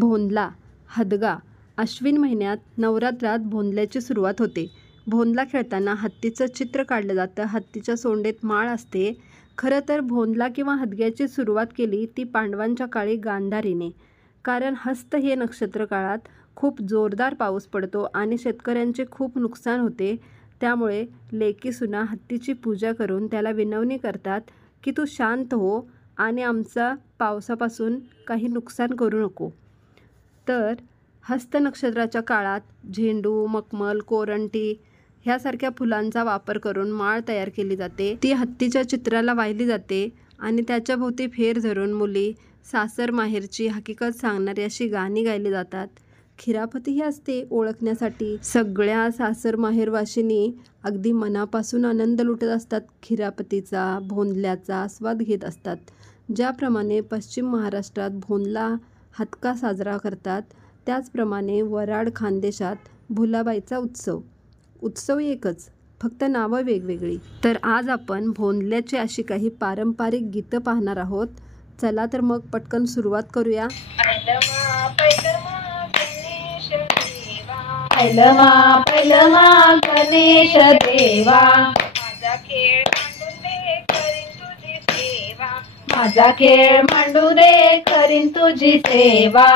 भोंदला, हदगा. अश्विन महिन्यात नवरात्रात भोंदल्याची सुरुवात होते. भोंदला खेळताना हत्तीचं चित्र काढलं जातं. हत्तीच्या सोंडेत माळ असते. खरं तर भोंदला किंवा हदग्याची सुरुवात केली ती पांडवांच्या काळी गांधारीने. कारण हस्त हे नक्षत्र काळात खूप जोरदार पाऊस पडतो आणि शेतकऱ्यांचे खूप नुकसान होते. त्यामुळे लेकी सुना हत्तीची पूजा करून त्याला विनवणी करतात की तू शांत हो आणि आमचा पावसापासून काही नुकसान करू नको. तर हस्त नक्षत्राच्या काळात झेंडू, मखमल, कोरंटी ह्यासारख्या फुलांचा वापर करून माळ तयार केली जाते. ती हत्तीच्या चित्राला वाहिली जाते आणि त्याच्या भोवती फेर धरून मुली सासर माहेरची हकीकत सांगणारी अशी गाणी गायली जातात. खिरापतीही असते ओळखण्यासाठी. सगळ्या सासर माहेरवाशिनी अगदी मनापासून आनंद लुटत असतात. खिरापतीचा, भोंदल्याचा आस्वाद घेत असतात. ज्याप्रमाणे पश्चिम महाराष्ट्रात भोंदला हदगा साजरा करतात त्याचप्रमाणे वऱ्हाड खानदेशात भुलाबाईचा उत्सव एकच, फक्त नावं वेगवेगळी. तर आज आपण भोंदल्याची अशी काही पारंपरिक गीतं पाहणार आहोत. चला तर मग पटकन सुरुवात करूया. पैलमा गणेश देवा, माझा खेळ मांडू दे करीन तुझी सेवा.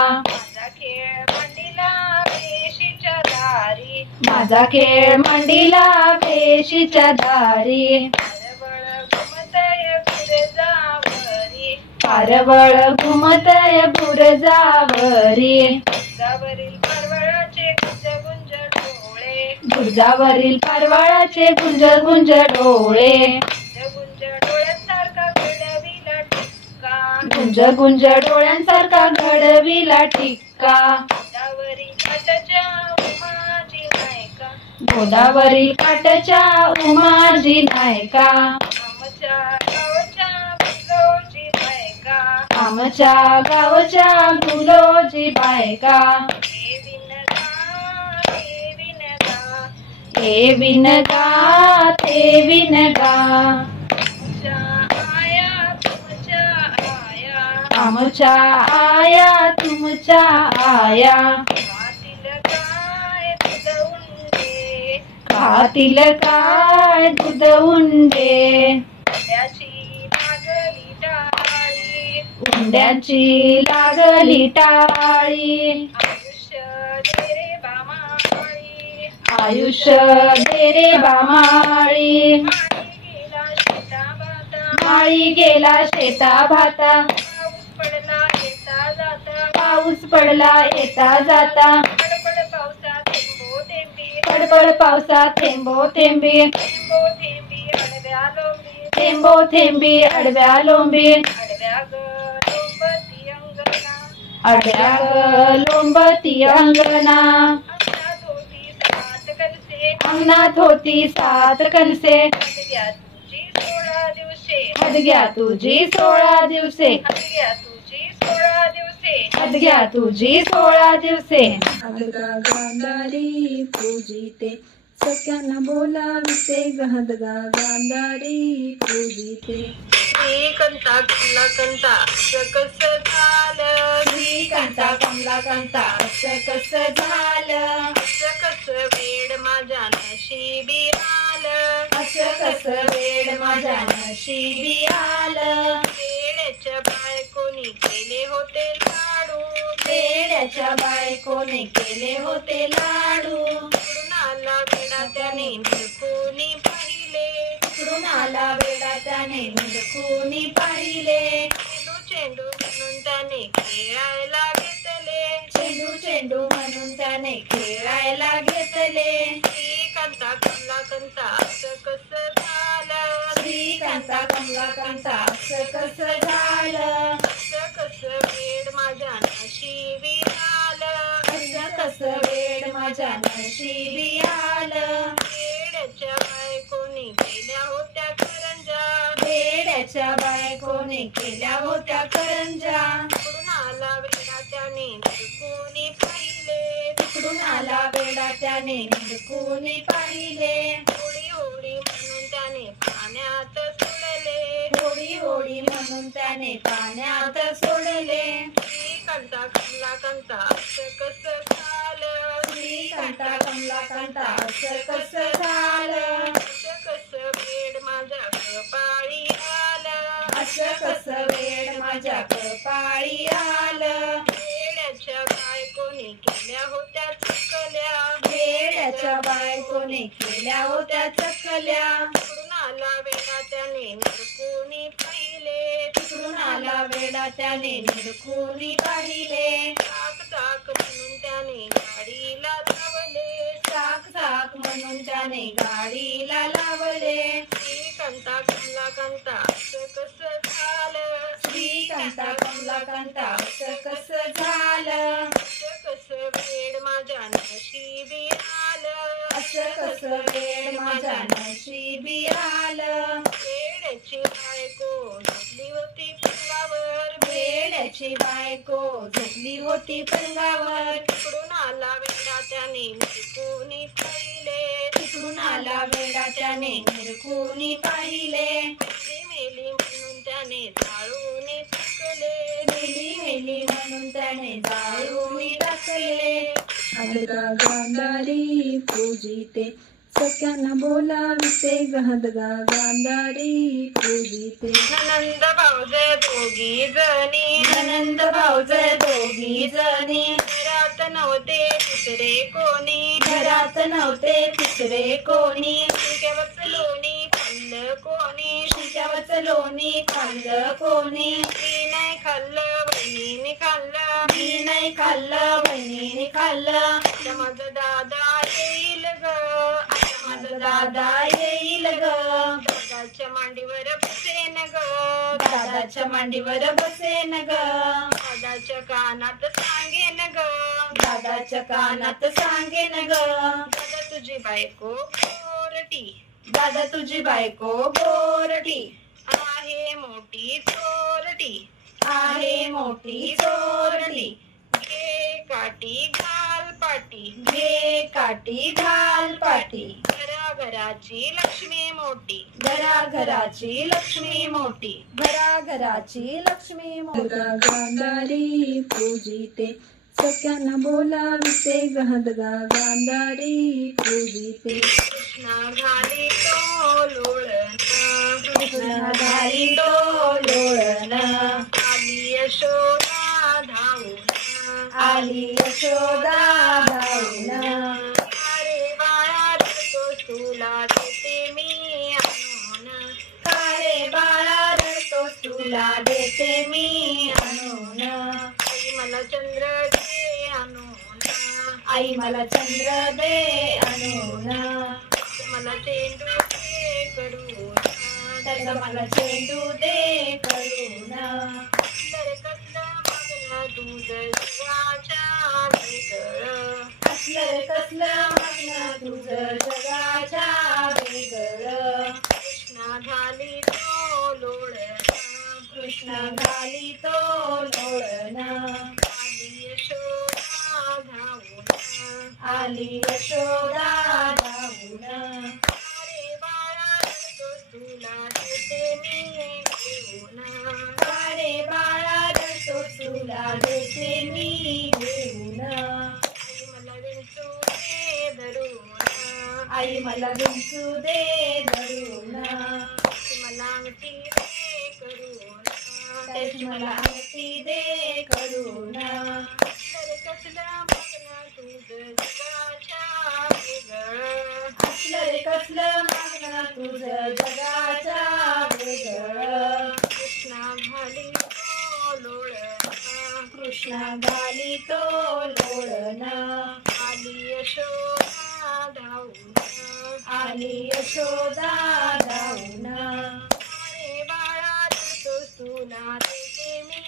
माझा खेळ मांडीला वेशीच्या दारी. पारवळ घुमतय बुरजावरी. बुरजावरील परवळाचे गुंज गुंज डोळे. गुंज गुंज डोळ्यांसारखा घडविला टिक्का. गोदावरी काठच्या उमाजी नायका. आमच्या गावच्या गुलोजी बायका. हे विनगा ते विनगा. आमच्या आया तुमच्या आया. खातील काय दूध उंडे. उंड्याची लागली टाळी. आयुष्य दे रे बामाळी. माळी गेला शेता भाता. पाऊस पडला येता जाता. पडपड पावसा थेंबो थेंबी. थेंबो थेंबी अडव्या लोंबी. अडव्या लोंबती अंगणा. अंगणात होती 7 कलसे. हदग्या तुझी 16 दिवसे. हदग्या तुझी 16 दिवसे. हदगा गांधारी पूजिते सख्यांना बोलाविते. हदगा गांधारी पूजिते. श्रीकांता कमला कांता असं कसं झालं. श्रीकांता कमला कांता असं कसं झालं. असं कसं वेड माझ्या नशिबी आलं. असं कसं वेड माझ्या नशिबी आलं. वेड्याच्या बायकोनी केले होते लाडू. वेड्याच्या बायकोने केले होते लाडू. कुठून आला वेडा त्याने निरखुनी पाहिले. कुठून आला वेडा त्याने निरखुनी पाहिले. चेंडू म्हणून त्याने खेळायला घेतले. चेंडू चेंडू म्हणून त्याने खेळायला घेतले. श्रीकांता कमला कांता असं कसं झालं. श्रीकांता कमला कांता असं कसं झालं. असं कसं वेड माझ्या नशिबी आलं. असं कसं वेड माझ्या नशिबी आलं. वेड्याच्या बायकोनी केल्या होत्या करंजा. वेड्याच्या बायकोने केल्या होत्या करंजा. तिकडून आला वेडा त्याने निरखुनी पाहिले. तिकडून आला वेडा त्याने निरखुनी पाहिले. होळी होळी म्हणून त्याने पाण्यात सोडले. होळी होळी म्हणून त्याने पाण्यात सोडले. श्रीकांता कमलाकांता असं कसं झालं, श्रीकांता कमलाकांता असं कसं झालं, असं कसं वेड माझ्या कपाळी आलं, असं कसं वेड माझ्या कपाळी आलं. वेड्याच्या बायकोने केल्या होत्या चकल्या, वेड्याच्या बायकोने केल्या होत्या चकल्या. तिकडून आला वेडा त्याने निरखुनी पाहिले, तिकडून आला वेडा त्याने निरखुनी पाहिले. चाक चाक म्हणून त्याने गाडीला लावले, चाक चाक म्हणून त्याने गाडीला लावले. श्रीकांता कमलाकांता असं कसं झालं, श्रीकांता कमलाकांता असं कसं झालं, असं कसं वेड माझ्या नशिबी आलं, असं कसं वेड माझ्या नशिबी आलं. वेड्याची बायको झोपली होती पलंगावर, वेड्याची बायको झोपली होती पलंगावर. तिकडून आला वेडा त्याने निरखुनी पाहिले, तिकडून आला वेडा त्याने निरखुनी पाहिले. मेली म्हणून त्याने जाळून टाकले, मेली मेली म्हणून त्याने जाळून टाकले. हदगा गांधारी पूजिते सख्यांना बोलाविते, हदगा गांधारी पूजिते. ननंद भावजे दोघी जणी, ननंद भावजे दोघी जणी. घरात नव्हते तिसरे कोणी, घरात नव्हते तिसरे कोणी. शिक्यावरचं लोणी खाल्लं कोणी, शिक्यावरचं लोणी खाल्लं कोणी. मी नाही खाल्लं बहिणीने खाल्लं, मी नाही खाल्लं बहिणीने खाल्लं. आता माझा दादा येईल ग, आता माझा दादा येईल ग. दादाच्या मांडीवर बसेन ग, दादाच्या मांडीवर बसेन ग. दादाच्या कानात सांगेन ग, दादाच्या कानात सांगेन ग. दादा तुझी बायको गोरटी, दादा तुझी बायको गोरटी. आहे मोठी चोरटी, आहे मोठी चोरटी. घे काठी घाल पाटी, घे काठी घाल पाटी. घराघराची लक्ष्मी मोठी, घराघराची लक्ष्मी मोठी, घराघराची लक्ष्मी मोठी. हदगा गांधारी पूजिते सख्यांना बोलाविते, हदगा गांधारी पूजिते. कृष्णा घाली तो लोळण, कृष्णा घाली तो लोळण. आली यशोदा धावून, आली यशोदा धावून. अरे बाळा रडतोस तुला देते मी आणून, अरे बाळा रडतोस तुला देते मी आणून. आई मला चंद्र दे आणून, आई मला चंद्र दे आणून. मला चेंडू दे करून, त्याचा मला चेंडू दे करून. असलं कसलं मागणं दूध जगाच्या वेगळं, असलं कसलं मागणं तुझं जगाच्या वेगळं. कृष्णा घाली तो लोळण, कृष्णा घाली तो लोळण. आली यशोदा धावून, आली यशोदा धावून. अरे बाळा रडतोस तुला देते मी घेऊन, अरे बाळा रडतोस तुला देते मी घेऊन. आई मला विंचू दे धरून, आई मला विंचू दे धरून. मला अंगठी दे करून, त्याची मला अंगठी दे करून. असलं कसलं मागणं तुझं जगाच्या वेगळं, असलं कसलं मागणं तुझं जगाच्या वेगळं. कृष्णा घाली तो लोळण, कृष्णा घाली तो लोळण. आली यशोदा धावून, आली यशोदा धावून. अरे बाळा रडतोस तुला देते मी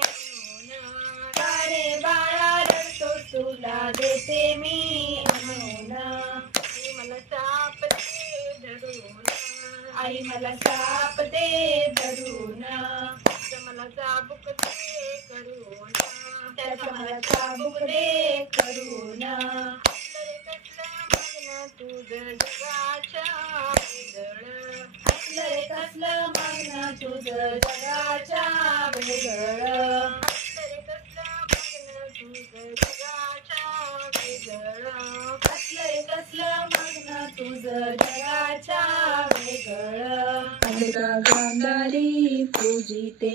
आणून, अरे बाळा रडतोस तुला देते मी आणून. आई मला साप दे धरून, आई मला साप दे धरून. मला चाबूक दे करून, त्याचा मला चाबूक दे करून. कसलं मागणं तुझं जगाच्या वेगळं, असलं कसलं मागणं तुझं जगाच्या वेगळं. कसलं जगाच्या वेगळं. हदगा गांधारी पूजिते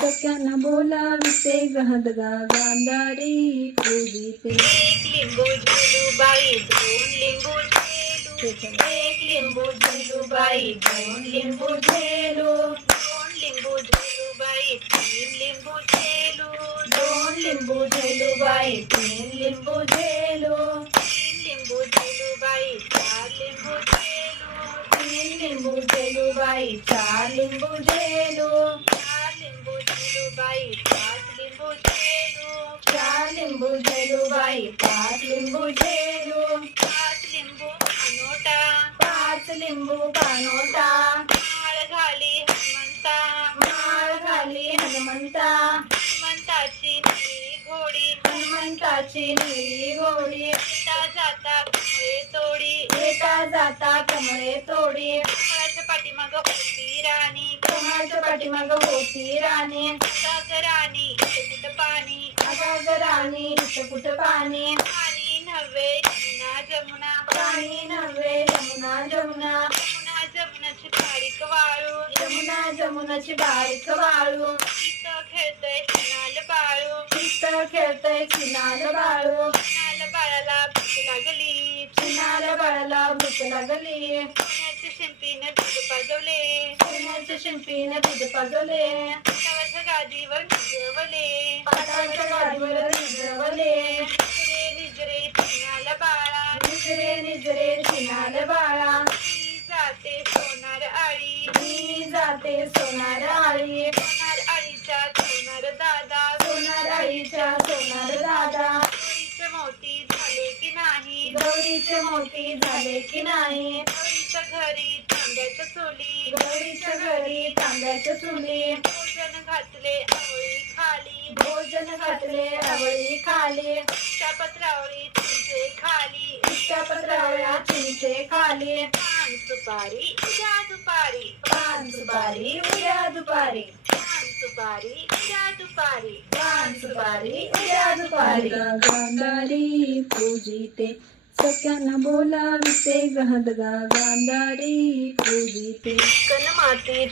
सख्यांना बोलाविते हदगा गांधारी पूजिते. एक लिंबू झेलूबाई दोन लिंबू झेलू. एक लिंबू झेलूबाई दोन लिंबू झेलू. दोन लिंबू झेलूबाई तीन लिंबू झेलू. दोन लिंबू झेलूबाई तीन लिंबू झेलू. तीन लिंबू झेलूबाई चार लिंबू झेलू. तीन लिंबू झेलूबाई चार लिंबू झेलू. चार लिंबू झेलूबाई पाच लिंबू झेलू. चार लिंबू झेलूबाई पाच लिंबू झेलू. पाच लिंबू पानोटा. पाच लिंबू पानोटा. माळ घाली हनुमंता. माळ घाली हनुमंता. हनुमंताची निळी घोडी. हनुमंताची निळी घोडी. येता जाता कमळे तोडी. येता जाता कमळे तोडी. कमळाच्या पाठीमाग होती राणी. कमळाच्या पाठीमाग होती राणी. अगं राणी इथं कुठं पाणी. अगं राणी इथं कुठं पाणी. पाणी नव्हे यमुना जमुना. पाणी नव्हे यमुना जमुना. यमुना जमुनाची बारीक वाळू. यमुना जमुनाची बारीक वाळू. इथं खेळतय चिनाल बाळू. इथं खेळतय चिनाल बाळू. चिनाल बाळाला भूक लागली. चिनाल बाळाला भूक लागली. सोन्याच्या शिंपीने दूध पाजवले. सोन्याच्या शिंपीने दूध पाजवले. पाटाच्या गादीवर निजवले. पाटाच्या गादीवर निजवले. निजरे निजरे चिनाल बाळा. निजरे निजरे चिनाल बाळा. मी जाते सोनार आळी. मी जाते सोनार आळी. सोनार आळीच्या सोनार दादा. सोनार आळीच्या सोनार दादा. गौरीचे मोती झाले की नाही. गौरीचे मोती झाले की नाही. गौरीच्या घरी तांब्याच्या चुली. गौरीच्या घरी तांब्याच्या चुली. भोजन घातले आवळी खाली. भोजन घातले आवळी खाली. इष्टा पत्रावळी चिंचे खाली. इष्टा पत्रावळ्या चिंचे खाली. पान सुपारी उद्या दुपारी. पान सुपारी उद्या दुपारी. पान सुपारी उद्या दुपारी. पान सुपारी उद्या दुपारी. गांधारी पूजिते सख्यांना बोलाविते हदगा गांधारी पूजिते. चिकन माती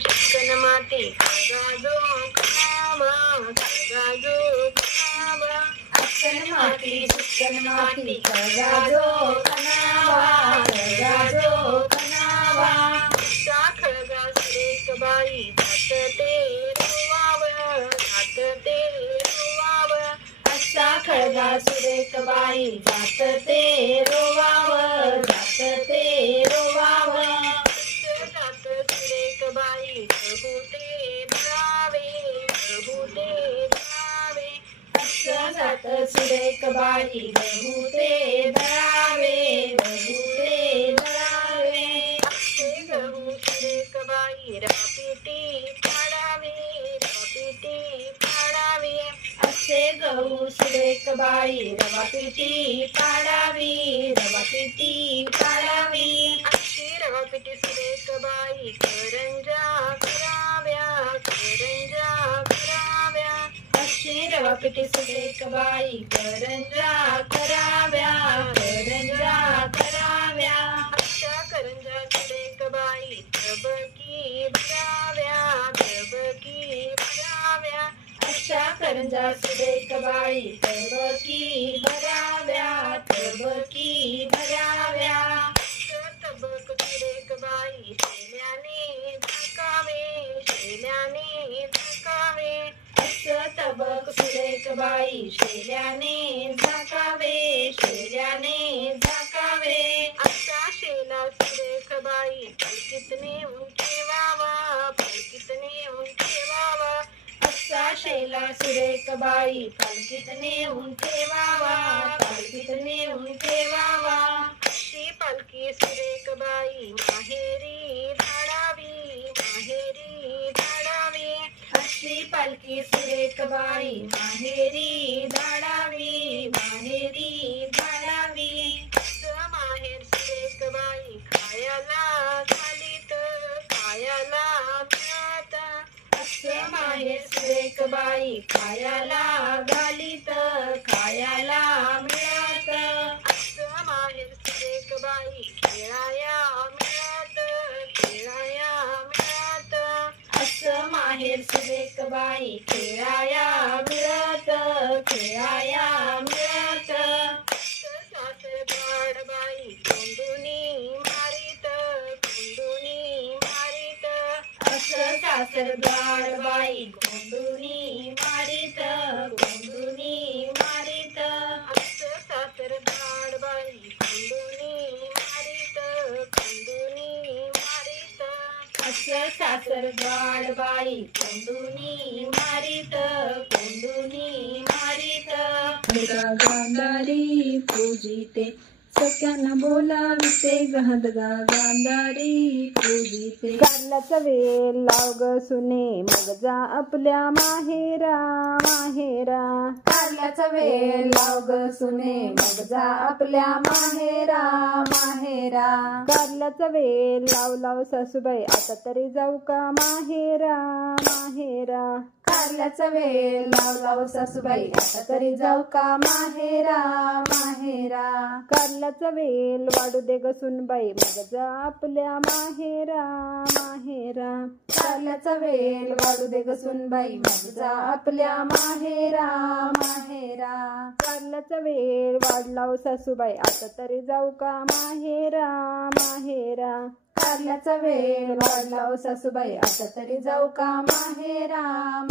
खगाजो खनावा. खगाजो खनावा. चिकन माती खगाजो खनावा. खगाजो खनावा. असा खळगा सुरेख बाई जात ते रोवाव. जात ते रोवाव. असा खळगा सुरेख बाई जात ते रोवाव. जात ते रोवाव. जात सुरेख बाई प्रभू ते धरावे. प्रभू ते धरावे. असं जात सुरेख बाई प्रभू ते धरावे. प्रभू ते धरावे. असे गहू सुरेख बाई रापीटी पाडावे. रापीटी पाडावे. असे गहू सुरेख बाई रवा पिठी पाडावी. रवा पिठी पाडावी. अशी रवा पिठी सुरेख बाई करंजा कराव्या. करंजा कराव्या. अशी रवा पिठी सुरेख बाई करंजा कराव्या. करंजा कराव्या. अशा करंजा सुरेख बाई धबकी भराव्या. धबकी भराव्या. अशा करंजा सुरेख बाई तबकी भराव्या. तबकी भराव्या. तबक सुरेख बाई शेल्याने झाकावे. शेल्याने झाकावे. असं तबक सुरेख बाई शेल्याने झाकावे. शेल्याने झाकावे. असा शेला सुरेख बाई पलकीत नेऊन ठेवावा. पलकीत नेऊन ठेवावा. असा शेला सुरेख बाई पालखीत नेऊन ठेवावा. पालखीत नेऊन ठेवावा. अशी पालखी सुरेख बाई माहेरी धाडावी. माहेरी धाडावी. अशी पालखी सुरेख बाई माहेरी धाडावी. माहेरी धाडावी. असं माहेर सुरेख बाई खायला घालीत. खायला मिळत. असं माहेर सुरेख बाई खायला घालीत. खायला मिळत. असं माहेर सुरेख बाई खेळाया बाई खेळाया मिळत, खेळाया मिळत. सासरवाड बाई कोंडुनी मारीत, कोंडुनी मारीत. सासरवाड बाई कोंडुनी मारीत, कोंडुनी मारीत. सासरवाड बाई कोंडुनी मारीत, कोंडुनी मारीत. सासरवाड बाई कोंडुनी मारीत, कोंडुनी मारीत. गांधारी पूजिते सख्यांना बोलाविते, गहदगा गांधारी पूजिते. कारल्याचा वेल लाव ग सुने, मग जा आपल्या माहेरा माहेरा. कारल्याचा वेल लाव ग सुने, मग जा आपल्या माहेरा माहेरा. कारल्याचा वेल लाव लाव सासूबाई, आता तरी जाऊ का माहेरा माहेरा. कारल्याचा वेल लाव लाव सासूबाई, आता तरी जाऊ का माहेरा माहेरा. कारल्याचा वेल वाढू दे ग सुनबाई, मग जा आपल्या माहेरा माहेरा. कारल्याचा वेल वाढू दे ग सुनबाई, मग जा आपल्या माहेरा माहेरा. कारल्याचा वेल वाढलाव सासूबाई, आता तरी जाऊ का माहेरा माहेरा. कारल्याचा वेल वाढलाव सासूबाई, आता तरी जाऊ का माहेरा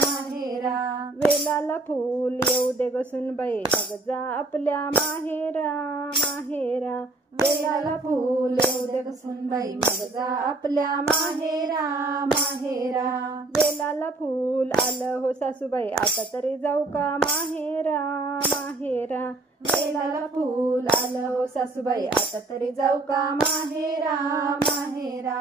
माहेरा. वेलाला फूल येऊ दे ग सुनबाई, मग जा आपल्या माहेरा माहेरा. वेलाला फूल येऊ दे ग सुनबाई, मग जा आपल्या माहेरा माहेरा. वेलाला फूल आलं हो सासूबाई, आता तरी जाऊ का माहेरा माहेरा. वेलाला फूल आलं हो सासूबाई, आता तरी जाऊ का माहेरा माहेरा.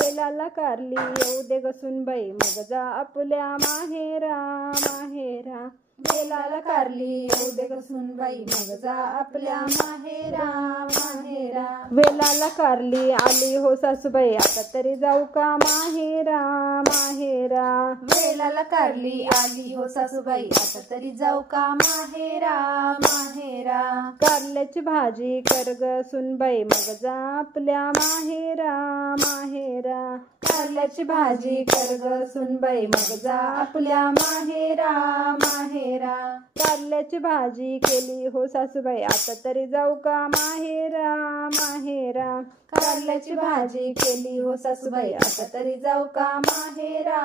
वेलाला कारली येऊ दे ग सुनबाई, मग जा आपल्या माहेरा माहेरा. वेलाला कारली येऊ दे ग सुनबाई, मग जा आपल्या माहेरा माहेरा. वेलाला कारली आली हो सासूबाई, आता तरी जाऊ का माहेरा माहेरा. वेलाला कारली आली हो सासूबाई, आता तरी जाऊ का माहेरा माहेरा. कारल्याची भाजी कर ग सुनबाई, मग जा आपल्या माहेरा माहेरा. कारल्याची भाजी कर ग सुनबाई, मग जा आपल्या माहेरा माहेरा. कारल्याची भाजी केली हो सासूबाई, आता तरी जाऊ का माहेरा माहेरा. कारल्याची भाजी केली हो सासूबाई, आता तरी जाऊ का माहेरा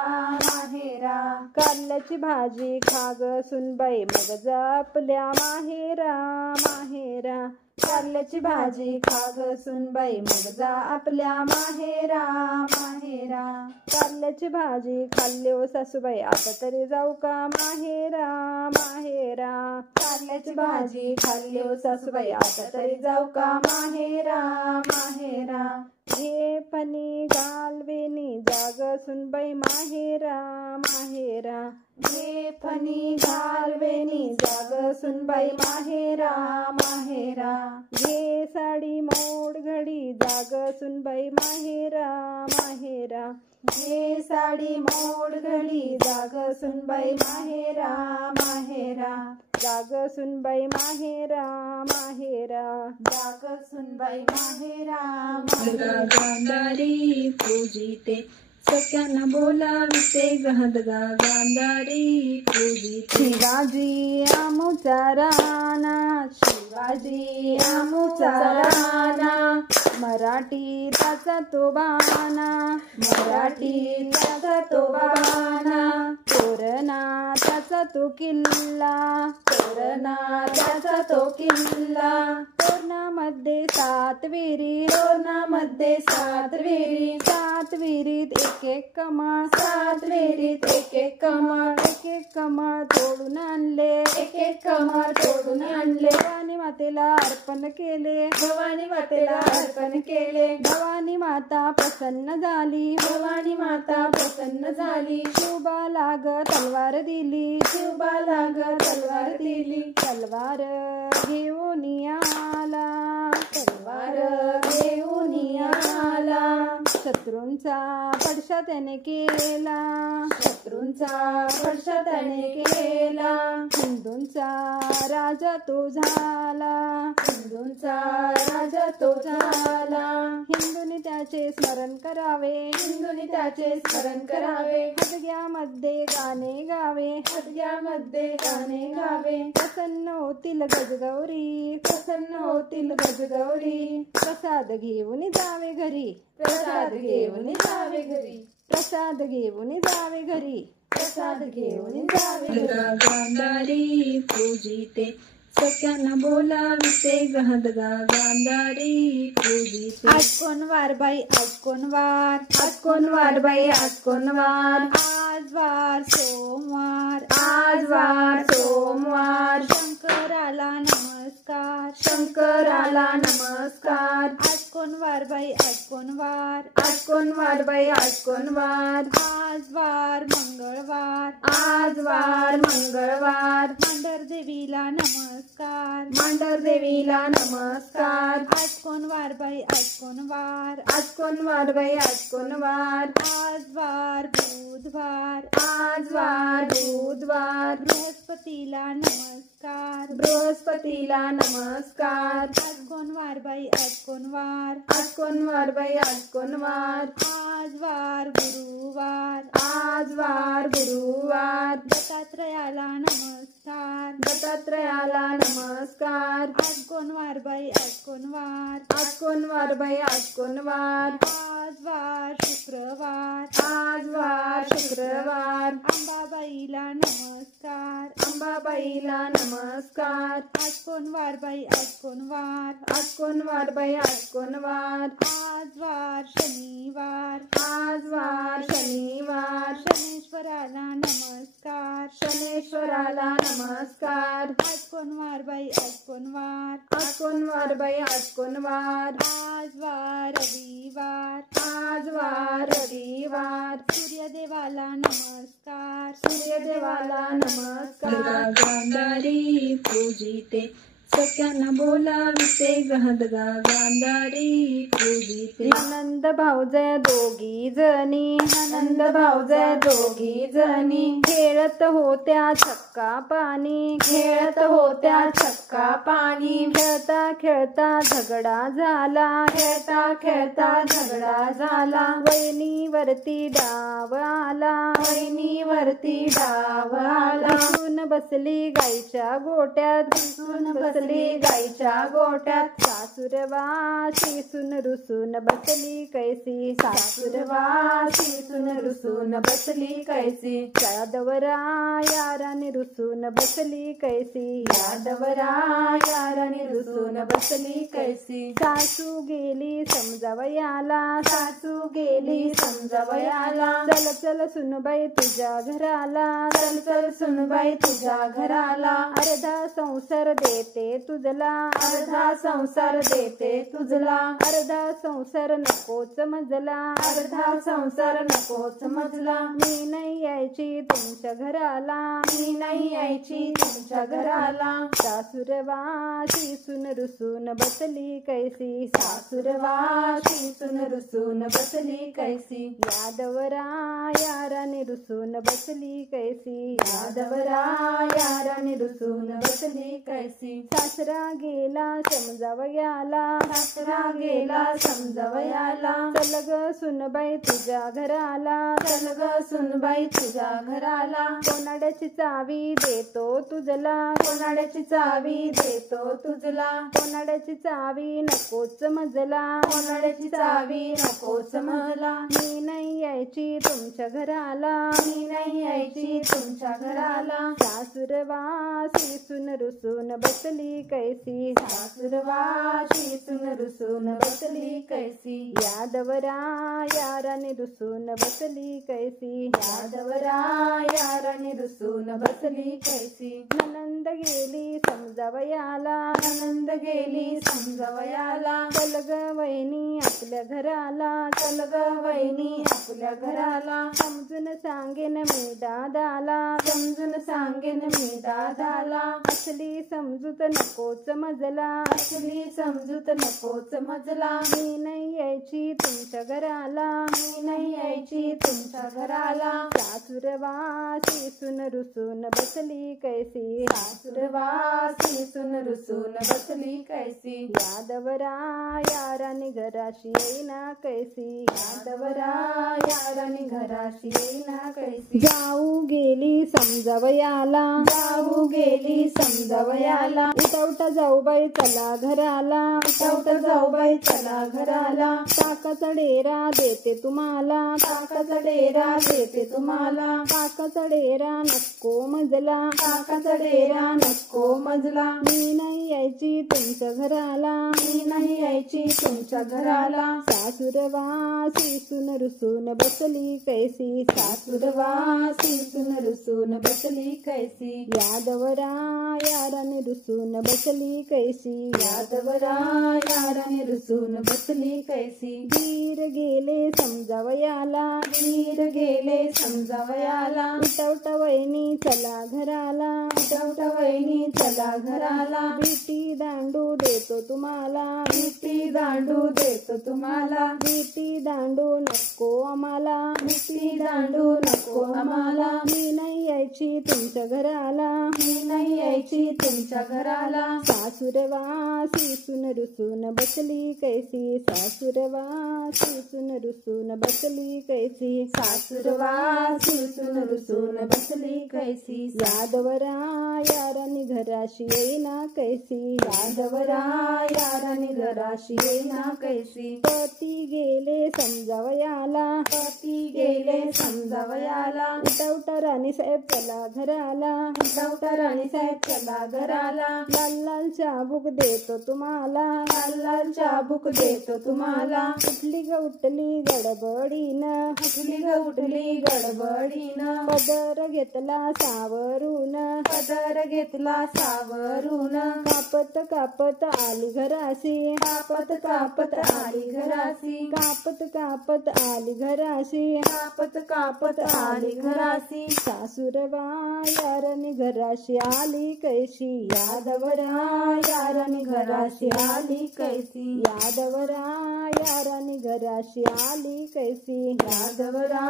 माहेरा. कारल्याची भाजी खा ग सुनबाई, मग जा आपल्या माहेरा माहेरा. कारल्याची भाजी खा ग सुनबाई, मग जा आपल्या माहेरा माहेरा. कारल्याची भाजी खाल्ली हो सासूबाई, आता तरी जाऊ का माहेरा माहेरा. कारल्याची भाजी खाल्ली हो सासूबाई, आता तरी जाऊ का माहेरा माहेरा. घे फणी घालवेनी जाग सुनबाई माहेरा माहेरा. घे फणी घालवेनी जाग सुनबाई माहेरा माहेरा. घे साडी मोड घडी जाग सुनबाई माहेरा माहेरा. घे साडी मोड घडी जाग सुनबाई माहेरा माहेरा. जाग सुनबाई माहेरा माहेरा. जाग सुनबाई माहेरा माहेरा. गांधारी पूजिते सख्यांना बोलाविते, गहदगा गांधारी पूजिते. शिवाजी आमुचा राणा, शिवाजी आमुचा राणा. मराठी त्याचा तो बाणा, मराठी त्याचा तो बाणा. तोरणा त्याचा तो किल्ला, तोरणा त्याचा तो किल्ला. तोरणामध्ये सात विहिरी, तोरणामध्ये सात विहिरी. सात विहिरीत एक एक कमळ, सात विहिरीत एक एक कमळ. एक एक कमळ तोडून आणले, एक एक कमळ तोडून आणले. भवानी मातेला अर्पण केले, भवानी मातेला अर्पण केले. भवानी माता प्रसन्न झाली, भवानी माता प्रसन्न झाली. शिवबा लाग तलवार दिली, शिवबा लाग तलवार दिली. तलवार घेऊन आला, तलवार घेऊन आला. शत्रूंचा पडशा त्याने केला, शत्रूंचा फडश त्याने केला. हिंदूंचा राजा तो झाला. हिंदूंचा राजा तो झाला. हिंदूंनी त्याचे स्मरण करावे. हिंदूंनी त्याचे स्मरण करावे. हदग्यामध्ये गाणे गावे. हदग्यामध्ये गाणे गावे. प्रसन्न होतील गजगौरी. प्रसन्न होतील गजगौरी. प्रसाद घेऊन जावे घरी. प्रसाद घेऊन जावे घरी. प्रसाद घेऊन जावे घरी. प्रसाद घेऊन जावे घरी. गांधारी पूजिते सख्यांना बोलाविते. हदगा गांधारी पूजिते. आज कोण वार बाई आज कोण वार. आज कोण वार बाई आज कोण वार. आज वार सोमवार. आज वार सोमवार. शंकराला नमस्कार. शंकराला नमस्कार. आज कोण वार बाई आज कोण वार. आज कोण वार बाई आज कोण वार. आज वार मंगळवार. आज वार मंगळवार. मांढर देवीला नमस्कार. मांढर देवीला नमस्कार. आज कोण वार बाई आज कोण वार. आज कोण वार बाई आज कोण वार. आज वार बुधवार. आज वार बुधवार. बृहस्पतीला नमस्कार. बृहस्पतीला नमस्कार. आज कोण वार बाई आज कोण वार. आज कोण वार बाई आज कोण वार. आज वार गुरुवार. आज वार गुरुवार. दत्तात्रयाला नमस्कार. दत्तात्रयाला नमस्कार. आज कोण वार बाई आज कोण वार. आज कोण वार बाई आज कोण वार. आज वार शुक्रवार. आज वार शुक्रवार. अंबाबाईला नमस्कार. अंबाबाईला नमस्कार. आज कोण वार बाई आज कोण वार. आज कोण वार बाई आज कोण वार. आज वार शनिवार. आज वार शनिवार. शनेश्वराला नमस्कार. शनेश्वराला नमस्कार. आज कोण वार बाई आज कोण वार. आज कोण वार बाई आज कोण वार. आज वार रविवार. आज वार रविवार. सूर्यदेवाला नमस्कार. सूर्यदेवाला नमस्कार. गांधारी पूजिते सख्यांना बोलाविते. हदगा गांधारी पूजिते. आनंद भावजय दोघी जणी. आनंद भावजय दोघी जणी. खेळत होत्या छक्का पाणी. खेळत होत्या छक्का पाणी. खेळता खेळता झगडा झाला. खेळता खेळता झगडा झाला. वहिनीवरती डाव आला. वहिनीवरती डाव आला. रुसून बसली गाईच्या गोट्यात. रुसून बसली गाईच्या गोट्यात. सासूरवाशी सुन रुसून बसली कैसी. सासूरवाशी सुन रुसून बसली कैसी. यादवरा याराने रुसून बसली कैसी. यादवरा याराने रुसून बसली कैसी. सासू गेली समजावयाला. सासू गेली समजावयाला. चल चल सुनबाई तुझ्या घराला. चल चल सुनबाई तुझ्या घराला. अर्धा संसार देते तुझला. अर्धा संसार देते तुझला. अर्धा संसार नकोच मजला. अर्धा संसार नकोच मजला. मी नाही यायची तुमच्या घराला. मी नाही यायची तुमच्या घराला. सासूरवाशी सुन रुसून बसली कैसी. सासूरवाशी सुन रुसून बसली कैसी. यादवरा याराने रुसून बसली कैसी. यादवरा याराने रुसून बसली कैसी. सासरा गेला समजावयाला. सासरा गेला समजावयाला. चल ग सुनबाई तुझ्या घराला. चल ग सुनबाई तुझ्या घराला. कोणाड्याची चावी देतो तुझला. कोणाड्याची चावी देतो तुझला. कोणाड्याची चावी नकोच मजला. कोणाड्याची चावी नकोच मला. मी नाही यायची तुमच्या घराला. मी नाही यायची तुमच्या घराला. सासूरवाशी सुन रुसून बसली कैसी. सासूरवाशी सुन रुसून बसली कैसी. यादवरा याराने रुसून बसली कैसी. यादवरा याराने रुसून बसली कैसी. ननंद गेली समजावयाला. ननंद गेली समजावयाला. चल ग वहिनी आपल्या घराला. चल ग वहिनी आपल्या घराला. समजून सांगेन मी दादाला. समजून सांगेन मी दादाला. असली समजूत नकोच मजला, असली समजूत नकोच मजला. मी नाही यायची तुमच्या घराला, मी नाही यायची तुमच्या घराला. सासुरवासी सुन रुसून बसली कैसी, सासुरवासी सुन रुसून बसली कैसी. यादवरा यारानी घराशी येईना कैसी, यादवरा यारानी घराशी येईना कैसी. जाऊ गेली समजावयाला, जाऊ गेली समजावयाला. उठा जाऊ बाई चला घराला, उठा जाऊ बाई चला घराला. काकाचा डेरा देते तुम्हाला, काकाचा डेरा देते तुम्हाला. काकाचा डेरा नको मजला, काकाचा डेरा नको मजला. मी नाही यायची तुमच्या घराला, मी नाही यायची तुमच्या घराला. सासुरवासी सुन रुसून बसली कैसी, सासुरवासी सुन रुसून बसली कैसी. यादवरा याराने रुसून बसली कैसी, यादवरा याराने रुसून बसली कैसी. वीर गेले समजावयाला, वीर गेले समजावयाला. उठा वहिनी चला घराला, उठा वहिनी चला घराला. विटी दांडू देतो तुम्हाला, विटी दांडू देतो तुम्हाला. विटी दांडू नको आम्हाला, विटी दांडू नको आम्हाला. मी नाही यायची तुमच्या घराला, मी नाही यायची तुमच्या घराला. सासुरवासी सुन रुसून बसली कैसी, सासुरवासी सुन रुसून बसली कैसी, सासुरवासी सुन रुसून बसली कैसी. यादवरा यारानी घराशी येईना कैसी, यादवरा यारानी घराशी येईना कैसी. पती गेले समजावयाला, पती गेले समजावयाला. उठा राणी साहेब चला घराला, उठा राणी साहेब चला घराला. लाल लाल चाबूक देतो तुम्हाला, लाल लाल चाबूक देतो तुम्हाला. उठली गडबडीनं, उठली ग उठली गडबडीनं. पदर घेतला सावरून, पदर घेतला सावरून. कापत कापत आली घराशी, कापत कापत आली घरासी. कापत कापत आली घराशी, कापत कापत आली घरासी. सासुरबा यारानी घराशी आली कैशी, यादवरा यारानी घराशी आली कैसी. यादवरा यारानी घराशी आली कैसी, यादवरा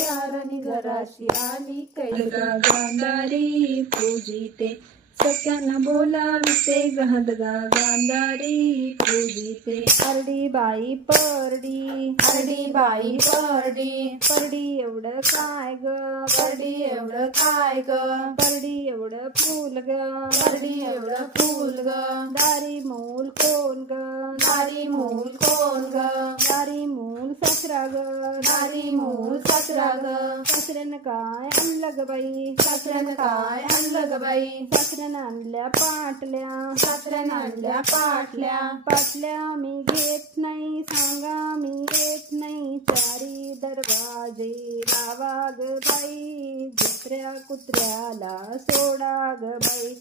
यारानी घराशी आली कैसी. गांधारी पूजिते सख्यांना बोलाविते, गहदगा गांधारी पूजिते. परडी बाई परडी, परडी बाई परडी. परडी एवढं काय ग, परडी एवढं काय ग. परडी एवढं फूल ग, परडी एवढं फूल ग. दारी मूल कोण ग, दारी मूल कोण ग. दारी मूल ससरा ग, दारी मूल ससरा ग. सासऱ्यानं काय आणलं ग बाई, सासऱ्यानं काय आणलं ग बाई. सासऱ्यानं आणल्या पाटल्या, सासऱ्यानं आणल्या पाटल्या. पाटल्या मी घेत नाही सांगा, मी घेत नाही. चारी दरवाजे लावा ग बाई, दुसऱ्या कुत्र्याला सोडा ग बाई.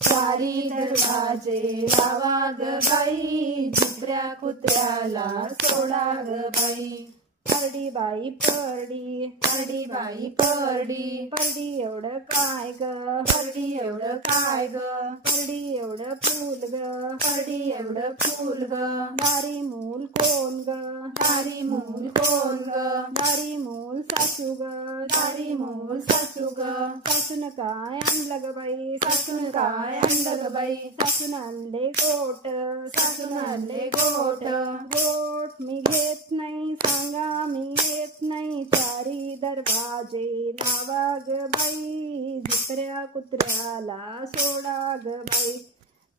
चारी दरवाजे लावा ग बाई, दुसऱ्या कुत्र्याला सोडा ग बाई. परडी बाई परडी, परडी बाई परडी. परडी एवढं काय ग, परडी एवढं काय ग. परडी एवढं फूल ग, परडी एवढं फूल ग. दारी मूल कोण ग, दारी मूल कोण ग. दारी मूल सासू ग, दारी मूल सासू ग. सासून काय आणलं ग बाई, सासून काय आणलं ग बाई. सासून आणले गोट, सासून आणले गोठ. गोट मी घेत नाही सांगा, मी घेत नाही. चारी दरवाजे लावा ग बाई, दुसऱ्या कुत्र्याला सोडा ग बाई.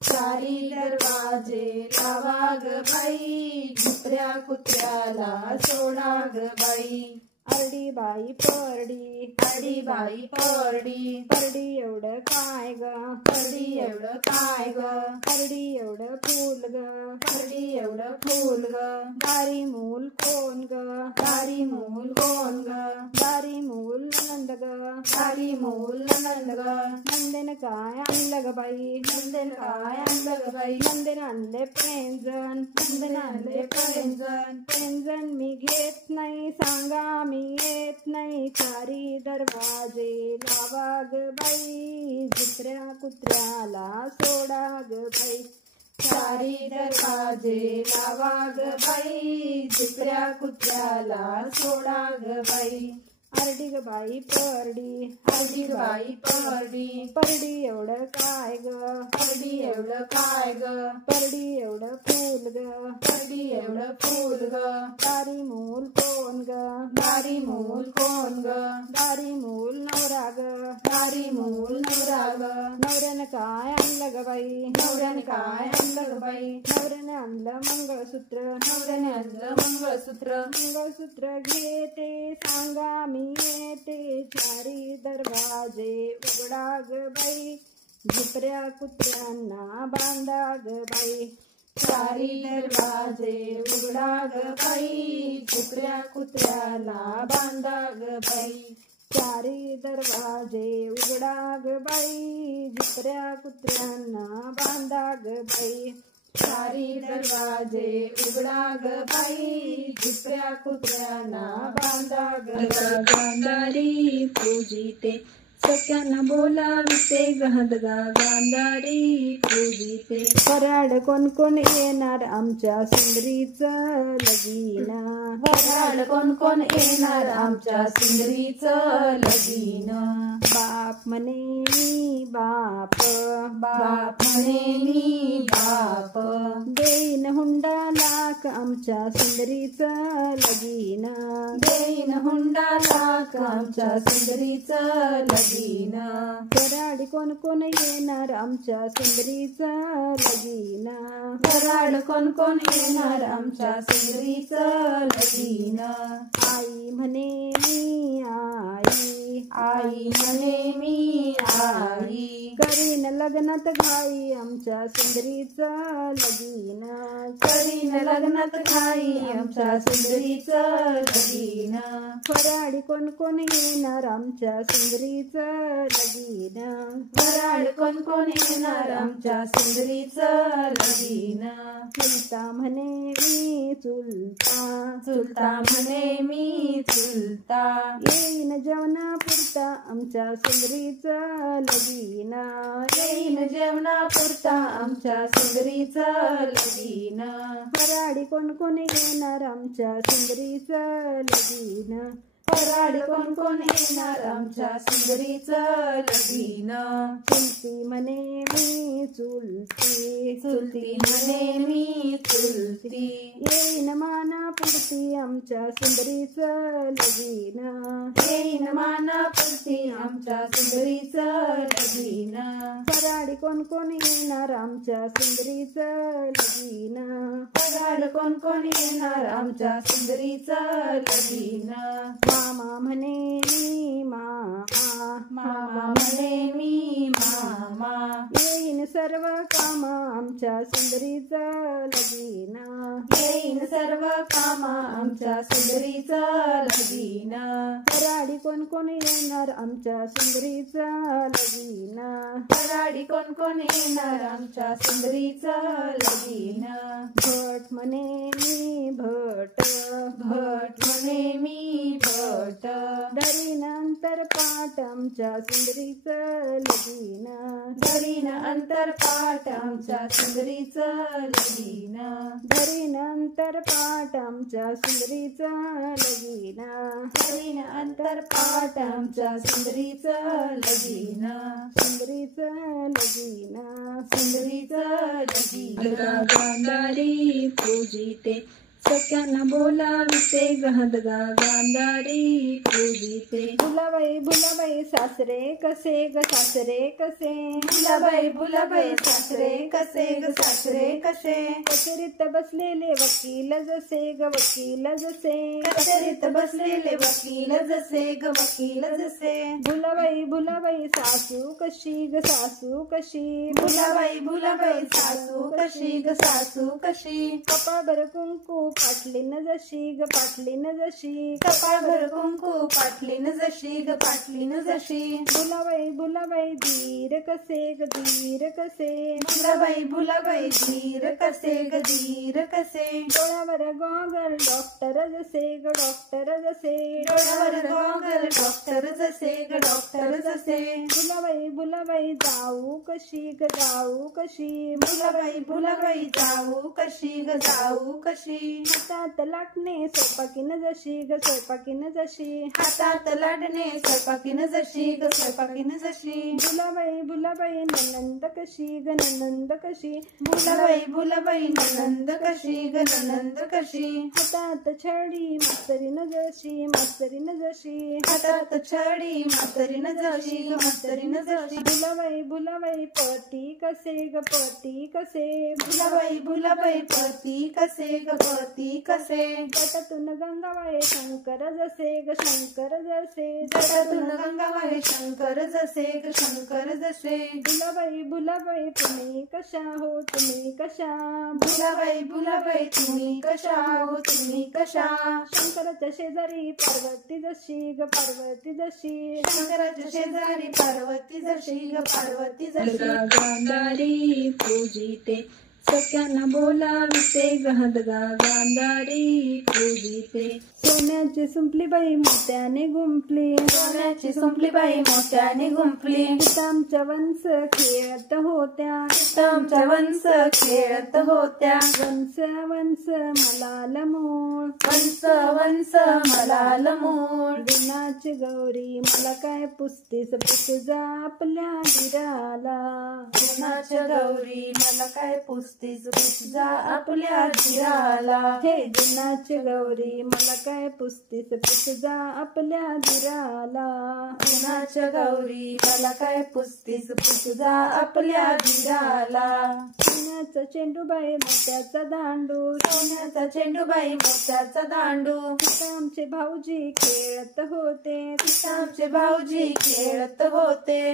चारी दरवाजे लावा ग बाई, दुसऱ्या कुत्र्याला सोडा ग बाई. परडी बाई परडी, परडी बाई परडी. परडी एवढं काय ग, परडी एवढं काय ग. परडी एवढं फूल ग, परडी एवढं फूल ग. दारी मूल कोण ग, दारी मूल कोण ग. दारी मूल नंद ग, दारी मूल नंद ग. नंदेन काय आणलं ग बाई, नंदेन काय आणलं ग बाई. नंदेन आणले पेंजन, नंदेन आणले पैंजण. पेंजन मी घेत नाही सांगा, मी मी येत नाही चारी दरवाजे लावा ग बाई झुकऱ्या कुत्र्याला सोडा ग बाई चारी दरवाजे लावा ग बाई झुकऱ्या कुत्र्याला सोडा ग बाई आरडी ग बाई परडी आरडी ग बाई परडी परडी एवढं काय ग परडी एवढं काय ग परडी एवढं फूल ग परडी एवढं फूल ग दारी मूल कोण ग दारी मूल कोण ग दारी मूल नवरा ग दारी मूल नवरा ग नवऱ्यानं काय आणलं ग बाई नवऱ्यानं काय आणलं ग बाई नवऱ्याने आणलं मंगळसूत्र नवऱ्याने आणलं मंगळसूत्र मंगळसूत्र घेते सांगा मी येते चारी दरवाजे उघडा ग बाई झुकऱ्या कुत्र्यांना बांधा ग बाई चारी दरवाजे उघडा ग बाई झुकऱ्या कुत्र्याला बांधा ग बाई चारी दरवाजे उघडा ग बाई झुकऱ्या कुत्र्यांना बांधा ग बाई चारी दरवाजे उघडा ग बाई झुकऱ्या कुत्र्यांना बांधा ग गांधारी पूजिते सख्यांना बोलाविते गहदगा गांधारी पूजिते फराड कोण कोण येणार आमच्या सुंदरीचं लगीन फराड कोण कोण येणार आमच्या सुंदरीचं लगीन बाप म्हणे मी बाप बाप म्हणे मी बाप देईन हुंडा लाख आमच्या सुंदरीचं लगीन देईन हुंडा लाख आमच्या सुंदरीचं लगीन फराड कोण कोण येणार आमच्या सुंदरीचं लगीन फराड कोण कोण येणार आमच्या सुंदरीचं लगीन आई म्हणे मी आई आई म्हणे मी आई करीन लग्नात घाई आमच्या सुंदरीचं लगीन करीन लग्नात घाई आमच्या सुंदरीचं लगीन फराड कोण कोण येणार आमच्या सुंदरीचं लगीन फराड कोण कोण येणार आमच्या सुंदरीचं लगीन चुलता म्हणे मी चुलता चुलता म्हणे मी चुलता येईन जेवणापुरता आमच्या सुंदरीचं लगीन येईन जेवणापुरता आमच्या सुंदरीचं लगीन फराडी कोण कोण येणार आमच्या सुंदरीचं लगीन फराड कोण कोण येणार आमच्या सुंदरीचं लगीन चुलती म्हणे मी चुलती चुलती म्हणे मी चुलती येईन मानापुरती आमच्या सुंदरीचं लगीन येईन मानापुरती आमच्या सुंदरीचं लगीन फराड कोण कोण येणार आमच्या सुंदरीचं लगीन फराड कोण कोण येणार आमच्या सुंदरीचं लगीन मामा म्हणे मी मामा मामा म्हणे मी मामा येईन सर्व काम आमच्या सुंदरीचं लगीन येईन सर्व काम आमच्या सुंदरीचं लगीन फराडी कोण कोण येणार आमच्या सुंदरीचं लगीन फराडी कोण कोण येणार आमच्या सुंदरीचं लगीन भट म्हणे मी भट भट म्हणे मी भट धरीन अंतर पाठ आमच्या सुंदरीचं लगीन धरीन अंतर पाठ आमच्या सुंदरीचं लगीन धरीन अंतर पाठ आमच्या सुंदरीचं लगीन धरीन अंतर पाठ आमच्या सुंदरीचं लगीन सुंदरीचं लगीन सुंदरीचं लगीन गांधारी पूजिते सख्यांना बोलाविते गहदगा गांधारी पूजिते भुलाबाई सासरे कसे ग सासरे कसे भुलाबाई सासरे कसे ग सासरे कसे कचेरीत बसलेले वकील जसे ग वकील जसे कचेरीत बसलेले वकील जसे ग वकील जसे भुलाबाई सासू कशी ग सासू कशी भुलाबाई सासू कशी ग सासू कशी कपाळभर कुंकू पाटलीन जशी ग पाटलीन जशी, कपाळभर कुंकू पाटलीन जशी ग पाटलीन जशी, भुलाबाई धीर कसे ग धीर कसे, भुलाबाई धीर कसे ग धीर कसे, डोळ्यावर गॉगल डॉक्टर जसे ग डॉक्टर जसे, डोळ्यावर गॉगल डॉक्टर जसे ग डॉक्टर जसे, भुलाबाई जाऊ कशी ग जाऊ कशी, भुलाबाई जाऊ कशी ग जाऊ कशी, हातात लाटणे स्वयंपाकीन जशी ग स्वयंपाकीन जशी, हातात लाटणे स्वयंपाकीन जशी ग स्वयंपाकीन जशी, भुलाबाई ननंद कशी ग ननंद कशी, भुलाबाई ननंद कशी ग ननंद कशी, हातात छडी मास्तरीन जशी मास्तरीन जशी, हातात छडी मास्तरीन जशी ग मास्तरीन जशी, भुलाबाई पती कसे ग पती कसे, भुलाबाई पती कसे ग पती कसे, जटातून गंगाबाई शंकर जसे ग शंकर जसे, जटातून गंगाबाई शंकर जसे ग शंकर जसे, भुलाबाई तुम्ही कशा हो तुम्ही कशा, भुलाबाई तुम्ही कशा हो तुम्ही कशा, शंकराच्या शेजारी पार्वती जशी ग पार्वती जशी, शंकराच्या शेजारी पार्वती जशी ग पार्वती जशी, गांधारी पूजिते सख्यांना बोलाविते गहदगा गांधारी पूजिते, सोन्याची सुंपली बाई मोत्याने गुंफली, सोन्याची सुंपली बाई मोत्याने गुंफली, आमच्या वंश खेळत होत्या आमच्या वंश खेळत होत्या, वंश वंश मलाल मूळ, वंश वंश मलाल मूळ, गुणाची गौरी मला काय पुसतीस पुसजा आपल्या धीराला, गुणाच्या गौरी मला काय पुसतीस पुसजा आपल्या धीराला, हे गुणाची गौरी मला काय पुसतीस पुसजा आपल्या धीराला, गुणाच्या गौरी मला काय पुसतीस पुसजा आपल्या धीराला, सोन्याचा चेंडूबाई मोत्याचा दांडू, सोन्याचा चेंडूबाई मोत्याचा दांडू, आमचे भाऊजी खेळत होते आमचे भाऊजी खेळत होते,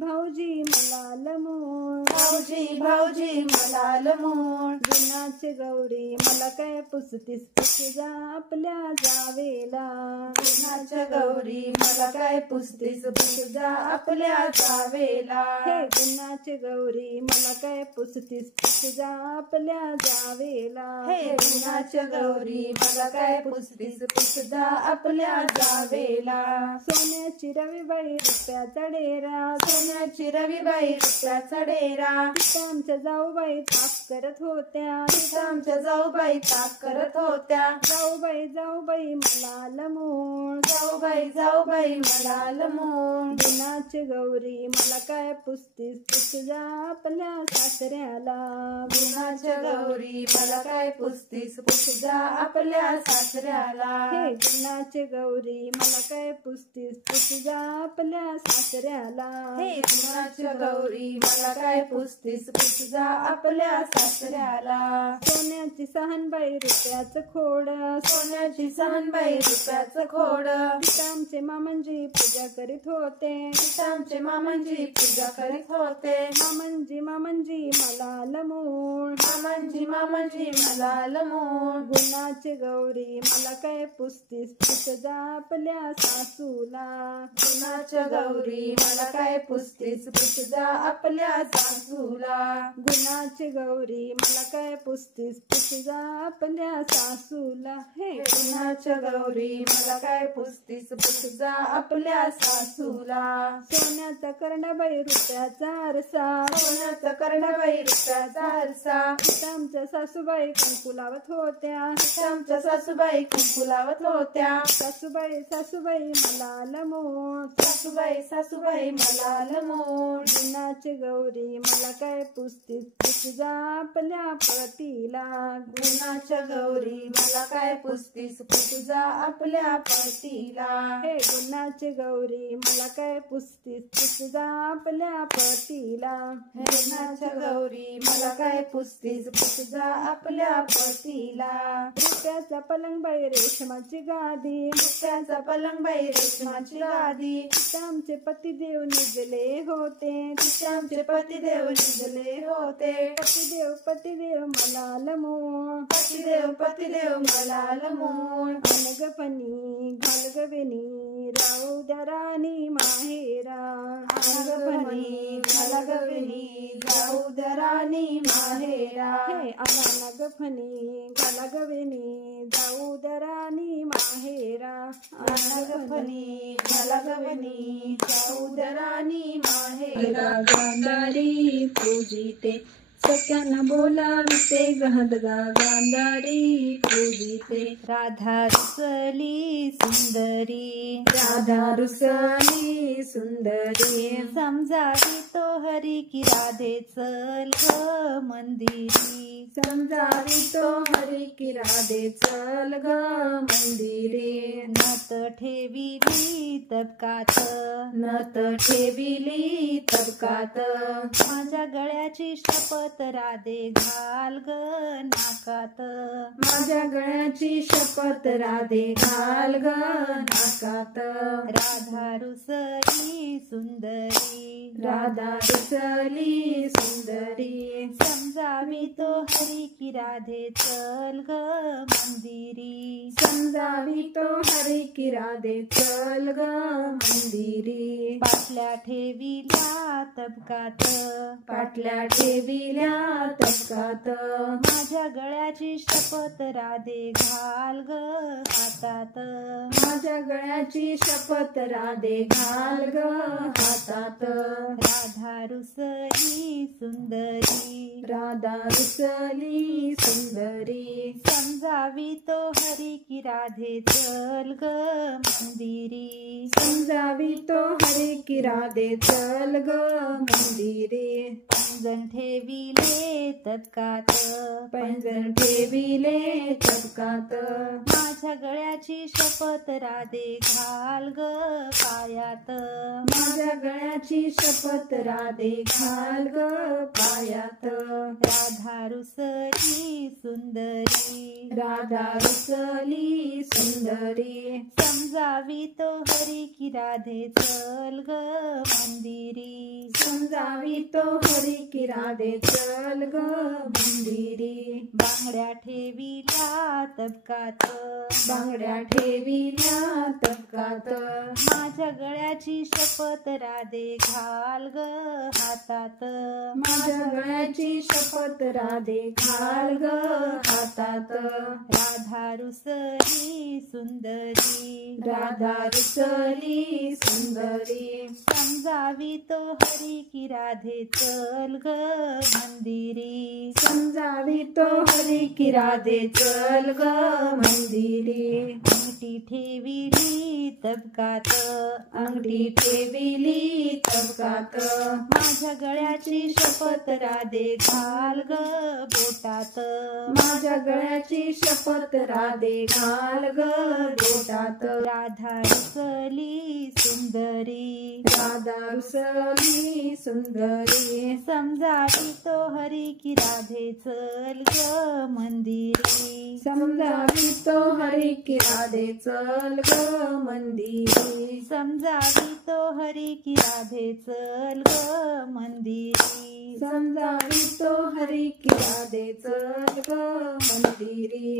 भाऊजी मलाल मूळ, भाऊजी मलाल मूळ, गुणाची गौरी मला काय पुसतीस पुसजा आपल्या जावेला, गुणाच्या गौरी मला काय पुसतीस पुसजा आपल्या जावेला, हे गुणाची गौरी मला काय पुसतीस पुसजा आपल्या जावेला, हे गुणाच्या गौरी मला काय पुसतीस पुसजा आपल्या जावेला, सोन्याची रविबाई रुपयाचा डेरा, सोन्याची रविबाई रुपयाचा डेरा, आमच्या जाऊबाई ताक करत होत्या आमच्या जाऊबाई ताक करत होत्या, जाऊबाई मलाल मूळ, जाऊबाई मलाल मूळ, गुणाची गौरी मला काय पुसतीस पुसजा आपल्या सासऱ्याला, गुणाच्या गौरी मला काय पुसतीस पुसजा आपल्या सासऱ्याला, हे गुणाची गौरी मला काय पुसतीस पुसजा आपल्या सासऱ्याला, हे गुणाच्या गौरी मला काय पुसतीस पुसजा आपल्या सासऱ्याला, सोन्याची सहनबाई रुपयाचं खोड, सोन्याची सहनबाई रुपयाचं खोड, आमचे मामंजी पूजा करीत होते आमचे मामांजी पूजा करीत होते, मामंजी मलाल मूळ, मामांजी मलाल मूळ, गुणाची गौरी मला काय पुसतीस पुसजा आपल्या सासूला, गुणाच्या गौरी मला काय पुसतीस पुसजा आपल्या सासूला, गुणाची गौरी मला काय पुसतीस पुसजा आपल्या सासूला, हे गुणाच्या गौरी मला काय पुसतीस पुसजा आपल्या सासूला, सोन्याचा कर्णबाई रुपयाचा आरसा, सोन्याचा कर्णबाई रुपयाचा आरसा, आमच्या सासूबाई कुंकू लावत होत्या आमच्या सासूबाई कुंकू लावत होत्या, सासूबाई मलाल मूळ, सासूबाई मलाल मूळ, गुणाची गौरी मला काय पुसतीस पुसजा आपल्या पतीला, गुणाच्या गौरी मला काय पुसतीस पुसजा आपल्या पतीला, हे गुणाची गौरी मला काय पुसतीस पुसजा आपल्या पतीला, गुणाच्या गौरी मला काय पुसतीस तुझा आपल्या पतीला. रुपयाचा पलंग बाई रेशमाची गादी, रुपयाचा पलंग बाई रेशमाची गादी. तिथे आमचे पतिदेव निजले होते, तिथे आमचे पतिदेव निजले होते. पतिदेव मलाल मोळ, पतिदेव मलाल मोळ. अनगपणी घालगवेनी राहू द्या राणी माहेरा. अनगपणी घालगवेनी जाऊ द्या राणी माहेरा. हे अनगपणी घालगवेनी जाऊ द्या राणी माहेरा. अनगपणी घालगवेनी जाऊ द्या राणी माहेरा. गांधारी पूजिते सख्यांना बोलाविते, गहदगा गांधारी पूजिते. राधा रुसली सुंदरी, राधा रुसली सुंदरी. समजावी तो हरी की राधे चल ग मंदिरी. समजावी तो हरी की राधे चल ग मंदिरे. नत ठेविली तबकात, नत ठेविली तबकात. माझ्या गळ्याची शपथ राधे घाल ग नाकात. माझ्या गळ्याची शपथ राधे घाल ग नाकात. राधा रुसली सुंदरी, राधा रुसली सुंदरी. समजावी तो हरी की राधे चल ग मंदिरी. समजावी तो हरी की राधे चल ग मंदिरी. पाटल्या ठेविल्या तबकात, पाटल्या ठेविल्या तबकात. माझ्या गळ्याची शपथ राधे घाल ग हातात. माझ्या गळ्याची शपथ राधे घाल ग हातात. राधा रुसली सुंदरी, राधा रुसली सुंदरी. समजावी तो हरी की राधे चल ग मंदिरी. समजावी तो हरी की राधे चल ग मंदिरे. पैंजण ठेविले तबकात, पैंजण ठेविले तबकात. माझ्या गळ्याची शपथ राधे घाल ग पायात. माझ्या गळ्याची शपथ राधे घाल ग पायात. राधा रुसली सुंदरी, राधा रुसली सुंदरी. समजावी तो हरी की राधे चल ग मंदिरी. समजावी तो हरी की राधे चल ग मंदिरी. बांगड्या ठेविल्या तबकात, बांगड्या ठेविल्या तबकात. माझ्या गळ्याची शपथ राधे घाल ग हातात. माझ्या गळ्याची शपथ राधे घाल ग हातात. राधा रुसली सुंदरी, राधा रुसली सुंदरी. समजावी तो हरी की राधे चल ग मंदिरी. समजावी तो हरी की राधे चल ग मंदिरी. अंगठी ठेविली तबकात, अंगठी ठेविली तबकात. माझ्या गळ्याची शपथ राधे घाल ग बोटात. माझ्या गळ्याची शपथ राधे घाल ग बोटात. राधा रुसली सुंदरी, राधा रुसली सुंदरी. समजावी तो हरी की राधे चल ग मंदिरी. समजावी तो हरी की राधे चल ग मंदिरी. समजावी तो हरी की राधे चल ग मंदिरी. समजावी तो हरी की राधे चल ग मंदिरी.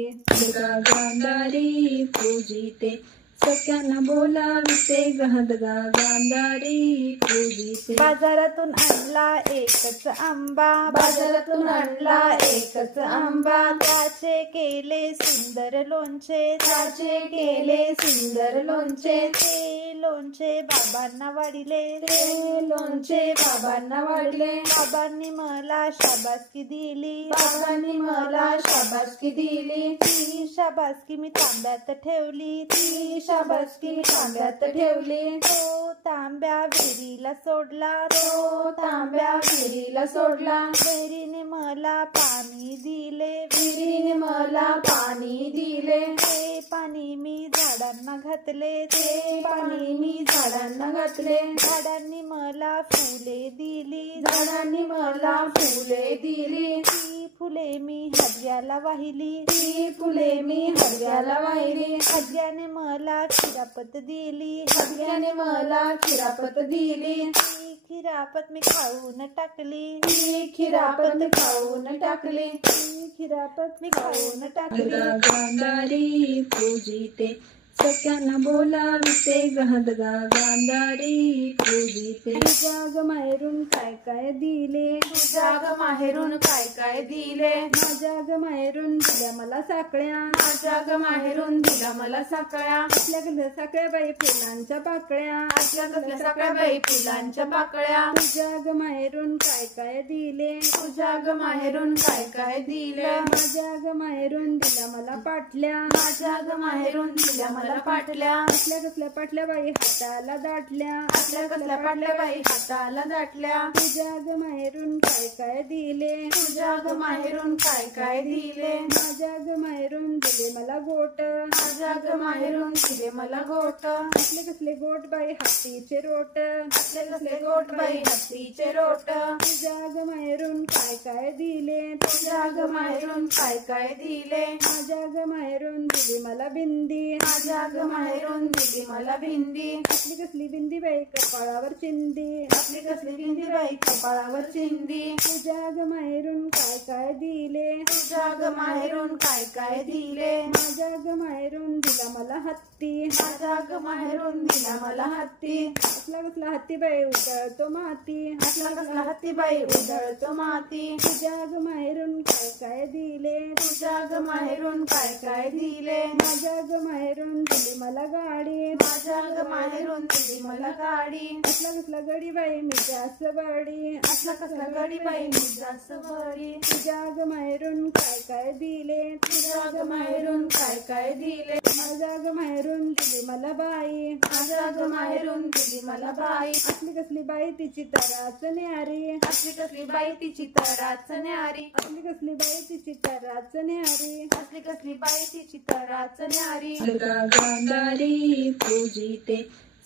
गांधारी पूजिते सख्यांना बोलाविते, गहदगा गांधारी पूजिते. बाजारातून आणला एकच आंबा, बाजारातून आणला एकच आंबा. त्याचे केले सुंदर लोणचे, त्याचे केले सुंदर लोणचे. ते लोणचे बाबांना वाढिले, ते लोणचे बाबांना वाढले. बाबांनी मला शाबासकी दिली, बाबांनी मला शाबासकी दिली. ती शाबासकी मी तांब्यात ठेवली, ती शाबासकी मी तांब्यात ठेवली. तो तांब्या विहिरीला सोडला, तो तांब्या विहिरीला सोडला. विहिरीने मला पाणी दिले, विहिरीने मला पाणी दिले. ते पाणी मी झाडांना घातले, ते पाणी मी झाडांना घातले. झाडांनी मला फुले दिली, झाडांनी मला फुले दिली. ती फुले मी हदग्याला वाहिली, ती फुले मी हदग्याला वाहिली, हदग्याने मला खिरापत दिली, हदग्याने मला खिरापत दिली, ती खिरापत मी खाऊन टाकली, ती खिरापत खाऊन टाकली, ती खिरापत मी खाऊन टाकली. गांधारी पूजिते सख्यांना बोलाविते, हदगा गांधारी पूजिते. तुझ्या ग माहेरून काय काय दिले, तुझ्या ग माहेरून काय काय दिले, माझ्या ग माहेरून दिल्या मला साकळ्या, माझ्या ग माहेरून दिला मला साकळ्या, आपल्या कसल्या साकळ्या बाई फुलांच्या पाकळ्या, असल्या कसल्या साकळ्या बाई फुलांच्या पाकळ्या, तुझ्या ग माहेरून काय काय दिले, तुझ्या ग माहेरून काय काय दिलं, माझ्या ग माहेरून दिल्या मला पाटल्या, माझ्या ग माहेरून दिल्या मला पाटल्या, असल्या कसल्या पाटल्या बाई हाताला दाटल्या, असल्या कसल्या पाटल्या बाई हाताला दाटल्या, तुझ्या ग माहेरून काय काय दिले, तुझ्या ग माहेरून काय काय दिले, माझ्या ग माहेरून दिले मला गोट, माझ्या ग माहेरून दिले मला गोट, असले कसले गोट बाई हत्तीचे रोट, असले कसले गोट बाई हत्तीचे रोट, तुझ्या ग माहेरून काय काय दिले, तुझ्या ग माहेरून काय काय दिले, माझ्या ग माहेरून दिली मला बिंदी, माझ्या ग माहेरून दिली मला भिंदी, असली कसली बिंदी बाई कपाळावर चिंदी, आपली कसली भिंदी बाई कपाळावर चिंदी, तुझ्या ग माहेरून काय काय दिले, तुझ्या ग माहेरून काय काय दिले, माझ्या ग माहेरून दिला मला हत्ती, माझ्या ग माहेरून दिला मला हत्ती, असला कसला हत्ती बाई उधळतो माती, असला कसला हत्ती बाई उधळतो माती, तुझ्या ग माहेरून काय काय दिले, तुझ्या ग माहेरून काय काय दिले, माझ्या ग माहेरून दिली मला गाडी, माझ्या ग माहेरून दिली मला गाडी, असला कसला गडी बाई मी जास्त बडी, असला कसला गडी बाई मी जास्त बडी, तुझ्या ग माहेरून काय काय दिले, तुझ्या ग माहेरून काय काय दिले, माझ्या ग माहेरून दिली मला बाई, माझ्या ग माहेरून दिली मला बाई, असली कसली बाई तिची तराच न्यारी, असली कसली बाई तिची तराच न्यारी, असली कसली बाई तिची तराच न्यारी, असली कसली बाई तिची तराच न्यारी. गांधारी पूजिते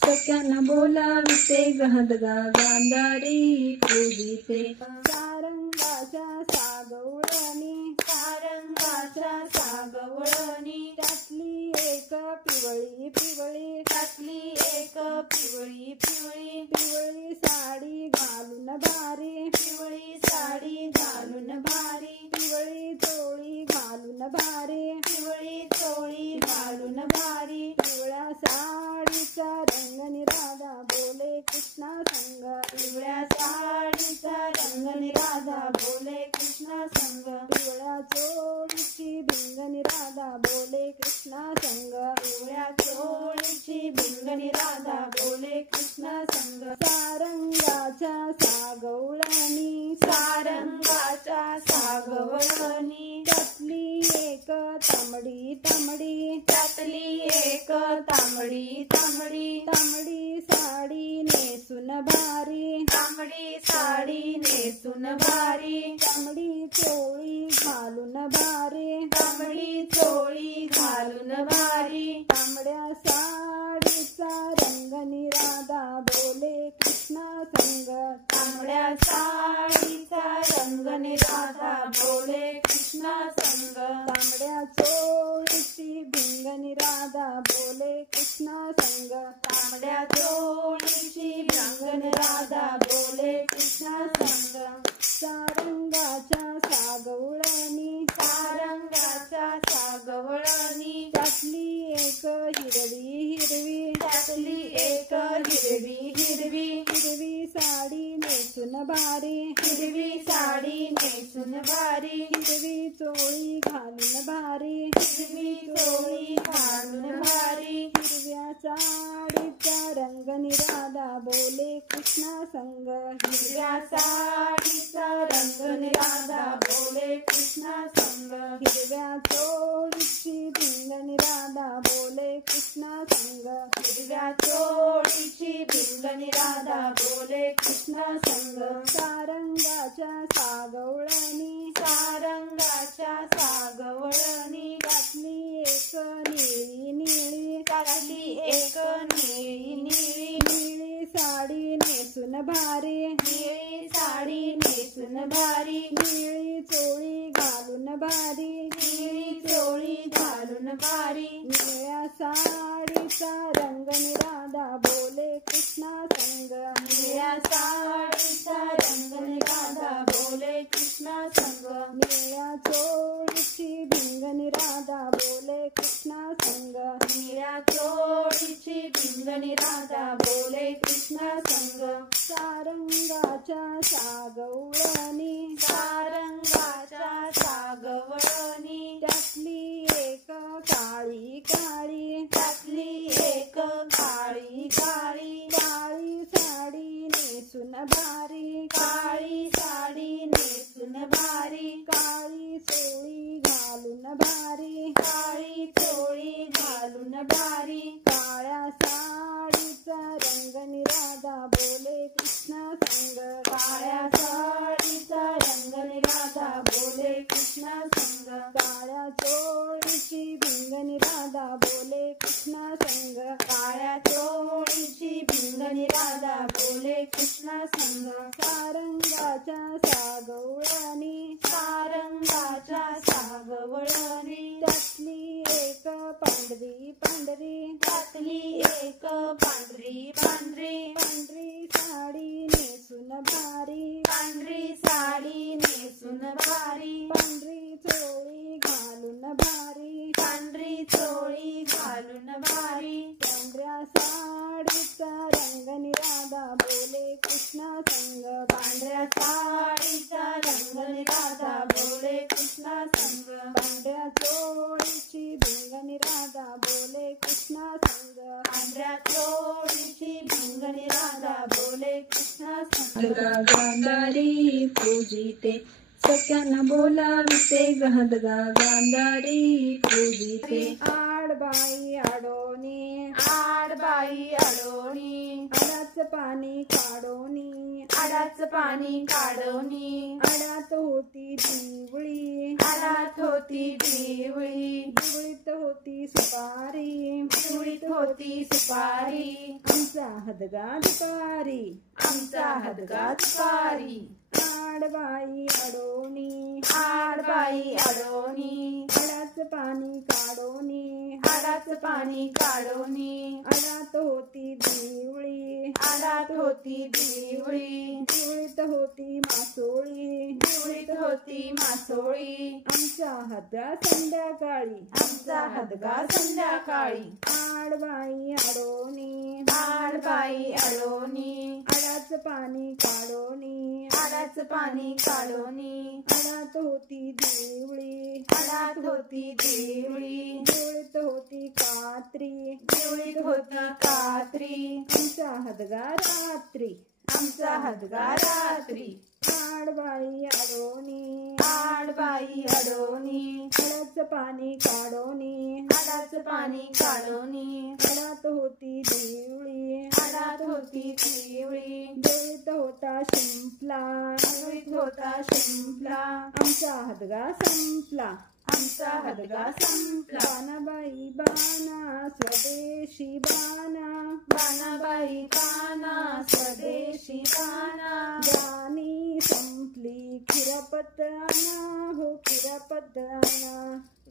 सख्यांना बोलाविते, हदगा गांधारी पूजिते. सारंगाच्या सागवळणी, सारंगाच्या सागवळणी, त्यातली एक पिवळी पिवळी, त्यातली एक पिवळी पिवळी, पिवळी साडी घालून भारी, पिवळी साडी घालून भारी, पिवळी चोळी घालून भारी, पिवळी चोळी घालून भारी, पिवळ्या साडीचा रंग निराधा बोले कृष्णा संग, पिवळ्या साडीचा रंग निराधा बोले कृष्णा संग, पिवळ्या चोळीची भिंग निराधा बोले कृष्णा संग, पिवळ्या चोळीची भिंग निराधा बोले कृष्णा संग, सारंगाच्या सागवळणी, सारंगाच्या सागवळणी, त्यातली एक तांबडी तांबडी, त्यातली एक तांबडी तांबडी, तांबडी साडी नेसून भारी, तांबडी साडी नेसून भारी, तांबडी चोळी घालून भारी, तांबडी चोळी घालून भारी, तांबड्या साडीचा रंग निराधा बोले कृष्णा संग, तांबड्या साडीचा रंग निराधा बोले कृष्णा संग, तांबड्या चोळीची भिंग निराधा बोले कृष्णा संग, तांबड्या चोळीची भिंग निराधा बोले कृष्णा संग, सारंगाच्या सागवळणी, सारंगाच्या सागवळणी, त्यातली एक हिरवी हिरवी, त्यातली एक हिरवी हिरवी, हिरवी साडी नेसून भारी, हिरवी साडी नेसून भारी, हिरवी चोळी घालून भारी, हिरवी चोळी घालून भारी, हिरव्या साडीचा रंग निराधा बोले कृष्णा संग, हिरव्या साडीचा रंग निराधा बोले कृष्णा संग, हिरव्या चोळीची भिंग निराधा बोले कृष्णा संग, हिरव्या चोळीची भिंग निराधा बोले कृष्णा संग, सारंगाच्या सागवळणी, सारंगाच्या सागवळणी, त्यातली एक निळी निळी, त्यातली एक निळी निळी, निळी साडी नेसून भारी, निळी साडी नेसून भारी, निळी चोळी घालून भारी, निळी चोळी घालून भारी, निळ्या साडीचा रंग निरादा बोले कृष्णा संग, निळ्या साडीचा रंग निराधा बोले कृष्णा संग, निळ्या चोळीची भिंग निरादा बोले कृष्णा संग, निळ्या चोळीची भिंग निराधा बोले कृष्णा संग, सारंगाच्या सागवळणी, सारंगाच्या सागवळणी, त्यातली एक काळी काळी, त्यातली एक काळी काळी, काळी साडी नेसून भारी, काळी साडी नेसून भारी, काळी चोळी घालून भारी, काळी चोळी घालून भारी, काळ्या साडीचा रंग निरादा बोले कृष्णा संग, काळ्या साडीचा रंग निराधा बोले कृष्णा संग, काळ्या चोळीची भिंग निरादा बोले कृष्णा संग, काळ्या चोळीची भिंग निराधा बोले कृष्णा संग, सारंगाच्या सागवळणी, सारंगाच्या सागवळणी, त्यातली एक पांढरी पांढरी, त्यातली एक पांढरी पांढरी, पांढरी साडी नेसून भारी, पांढरी साडी नेसून भारी, पांढरी चोळी घालून भारी, पांढरी चोळी घालून भारी, पांढऱ्या साडीचा रंग निरादा बोले कृष्णा संग, पांढऱ्या साडीचा रंग निराधा बोले कृष्णा संग, पांढऱ्या चोळीची भिंग निरादा बोले कृष्णा संग, पांढऱ्या चोळीची भिंग निराधा बोले कृष्णा संग, गांधारी पूजिते सख्यांना बोलाविते, गहदगा गांधारी पूजिते, आडबाई आडोनी, आडबाई अडोणी, आडाच पाणी काढोनी, आडाच पाणी काढवणी, आडात होती दिवळी, आडात होती दिवळी, दिवळीत होती सुपारी, दिवळीत होती सुपारी, आमचा हदगा दुपारी, आमचा हदगा दुपारी, आडबाई आडोनी, आडबाई अडोणी, आडाच पाणी काढोनी, आडाच पाणी काढवणी, आडात होती दिवळी, आडात होती दिवळी, दिवळीत होती मासोळी, दिवळीत होती मासोळी, आमचा हदगा संध्याकाळी, आमचा हदगा संध्याकाळी, आडबाई आडोनी, आडबाई अडोणी, आडाच पाणी काढोनी, आडाच पाणी काढवणी, आडात होती दिवळी, आडात होती दिवळी, दिवळीत होती कात्री, दिवळीत होती कात्री, आमचा हदगा रात्री, आमचा हदगा रात्री, आडबाई आडोनी, आडबाई अडोणी, आडाच पाणी काढोनी, आडाच पाणी काढवणी, आडात होती दिवळी, आडात होती दिवळी, दिवळीत होता शिंपला, दिवळीत होता शिंपला, आमचा हदगा संपला, आमचा हदगा संपला, बाणाबाई बाणा स्वदेशी बाणा, बाणाबाई बाणा स्वदेशी बाणा, गाणी संपली खिरापत आणा हो खिरापत आणा,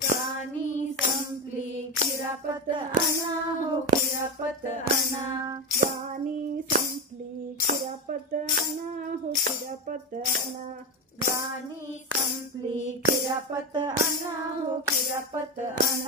गाणी संपली खिरापत आणा हो खिरापत आणा, गाणी संपली खिरापत आणा हो खिरापत आणा, गाणी संपली खिरापत आणा हो खिरापत आणा.